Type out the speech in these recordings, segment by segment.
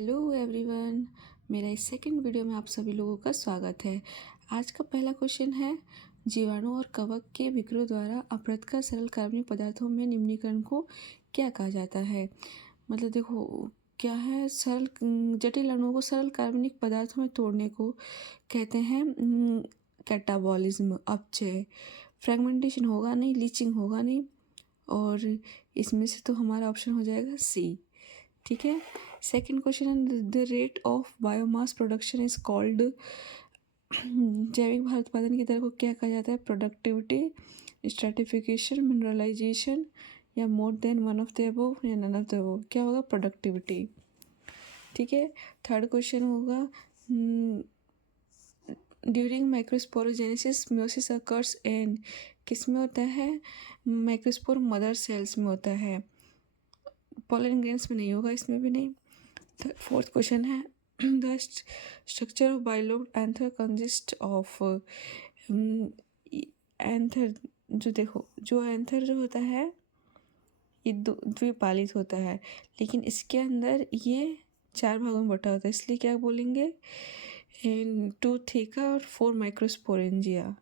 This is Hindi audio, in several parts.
हेलो एवरीवन, मेरा इस सेकंड वीडियो में आप सभी लोगों का स्वागत है। आज का पहला क्वेश्चन है, जीवाणु और कवक के विक्रों द्वारा अपरदकर सरल कार्बनिक पदार्थों में निम्नीकरण को क्या कहा जाता है। मतलब देखो क्या है, सरल जटिल अणुओं को सरल कार्बनिक पदार्थों में तोड़ने को कहते हैं कैटाबॉलिज्म, अपचय। फ्रेगमेंटेशन होगा नहीं, लीचिंग होगा नहीं, और इसमें से तो हमारा ऑप्शन हो जाएगा सी। ठीक है। सेकंड क्वेश्चन है, the rate of biomass production is called. जैविक भार उत्पादन की दर को क्या कहा जाता है। प्रोडक्टिविटी, स्ट्रेटिफिकेशन, मिनरलाइजेशन, या मोर than one of the above, या नन ऑफ द अबव। क्या होगा, प्रोडक्टिविटी। ठीक है। थर्ड क्वेश्चन होगा, during microsporogenesis meiosis occurs in. किस में होता है, माइक्रोस्पोर मदर सेल्स में होता है, पोलन ग्रेन्स में नहीं होगा, इसमें भी नहीं। फोर्थ क्वेश्चन है, the structure of bilobed anther consist of. Anther जो देखो, जो एंथर जो होता है ये द्विपालित होता है, लेकिन इसके अंदर ये 4 भागों में बटा होता है, इसलिए क्या बोलेंगे, 2 थीका और 4 माइक्रोस्पोरेंजिया।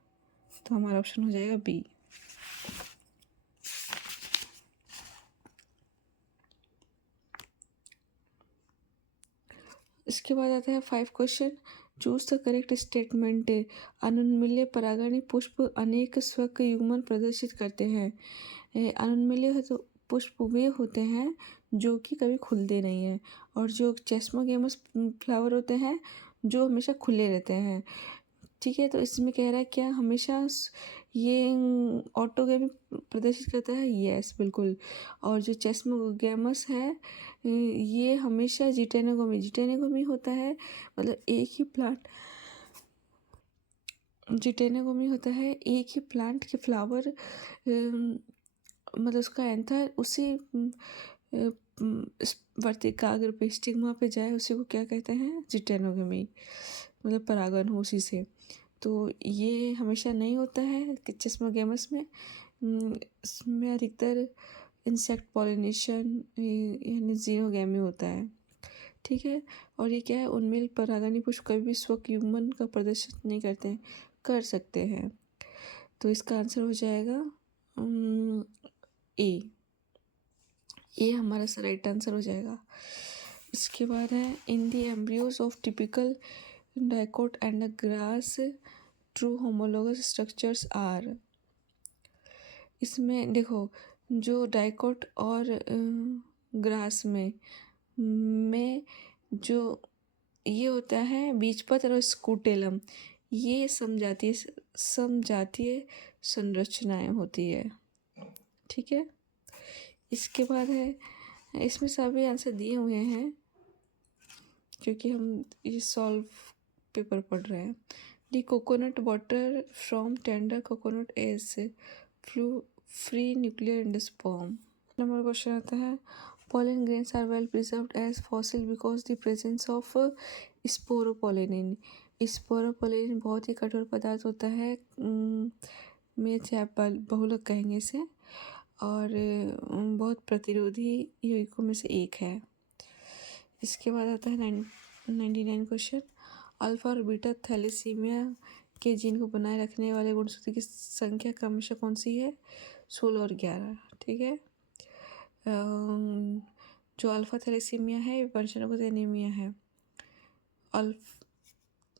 तो हमारा ऑप्शन हो जाएगा बी। इसके बाद आता है 5 question, choose the correct statement. अनुन्मील्य परागणी पुष्प अनेक स्वक युग्मन प्रदर्शित करते हैं। अनुन्मील्य है तो पुष्प वे होते हैं जो कि कभी खुलते नहीं हैं, और जो चेस्मोगेमस फ्लावर होते हैं जो हमेशा खुले रहते हैं। ठीक है, तो इसमें कह रहा है क्या हमेशा ये ऑटोगेमी प्रदर्शित करता है, यस बिल्कुल। और जो चेस्मोगेमस है ये हमेशा जिटेनोगोमी होता है, मतलब एक ही प्लांट, जिटेनोगोमी होता है एक ही प्लांट के फ्लावर, मतलब उसका एंथर उसी वर्तिका अगर पे स्टिग्मा पे जाए उसी को क्या कहते हैं, जिटेनोगोमी, मतलब परागन हो उसी से। तो ये हमेशा नहीं होता है कि चेस्मोगेमस में। इसमें अधिकतर इंसेक्ट पॉलिनेशन यानी जीनोगेमी होता है। ठीक है। और ये क्या है, उन्मील परागनी पुष्प कभी भी स्वयुग्मन का प्रदर्शन नहीं करते हैं, कर सकते हैं। तो इसका आंसर हो जाएगा ए। ये हमारा राइट आंसर हो जाएगा। इसके बाद है, in the embryos of typical dicot and grass true homologous structures are. इसमें देखो, जो डाइकोट और ग्रास में जो ये होता है बीजपत्र और स्कूटेलम, ये समजातीय संरचनाएं होती है। ठीक है। इसके बाद है, इसमें सभी आंसर दिए हुए हैं क्योंकि हम ये सॉल्व पेपर पढ़ रहे हैं। The coconut water from tender coconut is free nuclear endosperm. Number question आता है, pollen grains are well preserved as fossil because the presence of sporopollenin. Sporopollenin बहुत ही कठोर पदार्थ होता है, मेच या बहुलक कहेंगे इसे, और बहुत प्रतिरोधी यौगिकों में से एक है। इसके बाद आता है 99 क्वेश्चन, अल्फा और बीटा थैलेसीमिया के जीन को बनाए रखने वाले गुणसूत्र की संख्या क्रमशः कौन सी है, 16 और 11। ठीक है। जो अल्फा थैलेसीमिया है वंशानुगत एनीमिया है,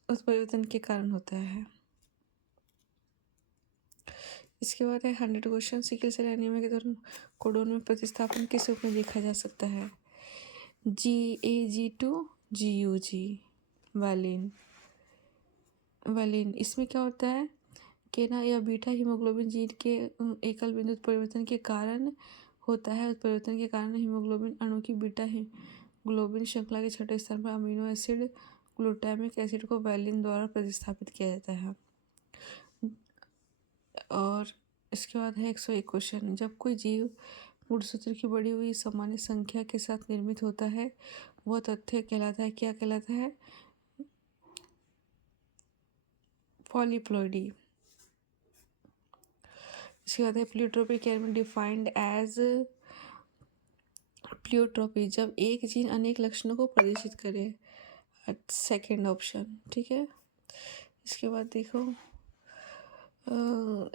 उत्परिवर्तन के कारण होता है। इसके बाद है 100 क्वेश्चन, सिकल सेल एनीमिया के दौरान कोडोन में प्रतिस्थापन किस रूप में देखा जा सकता है, GAG to GUG, वैलिन। इसमें क्या होता है कि ना, यह बीटा हीमोग्लोबिन जीन के एकल बिंदु परिवर्तन के कारण होता है। उत्परिवर्तन के कारण हीमोग्लोबिन अणु की बीटा हीमोग्लोबिन श्रृंखला के छठे स्थान पर अमीनो एसिड ग्लूटामिक एसिड को वैलिन द्वारा प्रतिस्थापित किया जाता है। और इसके बाद है 101 क्वेश्चन, जब कोई जीव गुणसूत्र की बढ़ी हुई सामान्य संख्या के साथ निर्मित होता है वह तथ्य कहलाता है, क्या कहलाता है, पॉलीप्लॉइडी। इसके बाद है, pleiotropic can be defined as pleiotropy, जब एक जीन अनेक लक्षणों को प्रदर्शित करे, सेकेंड ऑप्शन, ठीक है। इसके बाद देखो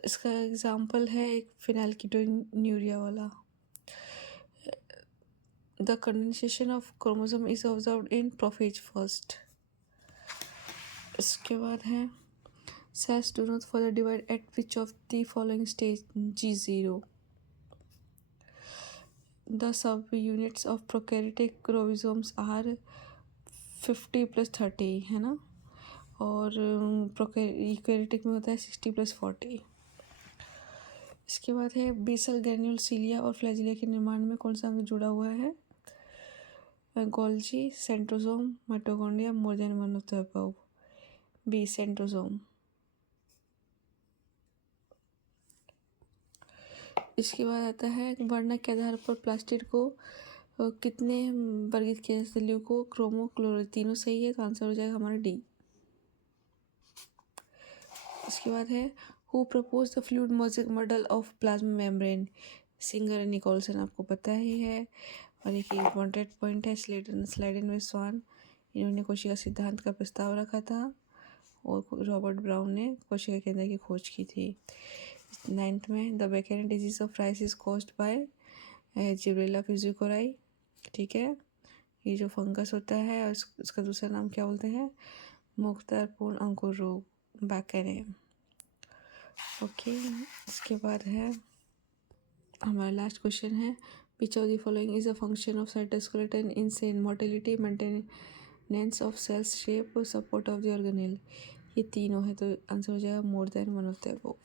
इसका एग्जाम्पल है एक फिनाइलकीटोन्यूरिया वाला। The condensation of chromosome is observed in prophase first. इसके बाद है cells do not further divide at which of the following stage G0. The subunits of prokaryotic chromosomes are 50+30, है ना, और यूकैरियोटिक में होता है 60+40। इसके बाद है बेसल ग्रैन्यूल सीलिया और फ्लैजिलिया के निर्माण में कौन सा अंग जुड़ा हुआ है? Golgi, centrosome, mitochondria, more than one of the above. B centrosome. इसके बाद आता है वर्णक के आधार पर प्लास्टिड को कितने वर्गीकृत किया जाता है? ल्यूको, क्रोमो, क्लोरो, तीनों सही है, तो आंसर हो जाएगा हमारा डी। इसके बाद है who propose the fluid model of plasma membrane? Singer, Nicolson, आपको पता ही है। और एक इम्पॉर्टेंट पॉइंट है स्लाइडन व स्वान, इन्होंने कोशिका सिद्धांत का प्रस्ताव रखा था और रॉबर्ट ब्राउन ने कोशिका केंद्र की खोज की थी। 9th में the bakanae disease of rice is caused by Gibberella fujikuroi, ठीक है। ये जो फंगस होता है और उसका दूसरा नाम क्या बोलते हैं? मुख्तारपूर्ण अंकुर रोग, बैकेरे। ओके, इसके बाद है हमारा लास्ट क्वेश्चन है which of the following is a function of cytoskeleton in cell motility, maintenance of cells shape और सपोर्ट ऑफ द ऑर्गेनेल? ये तीनों है, तो आंसर हो जाएगा more than one of the above.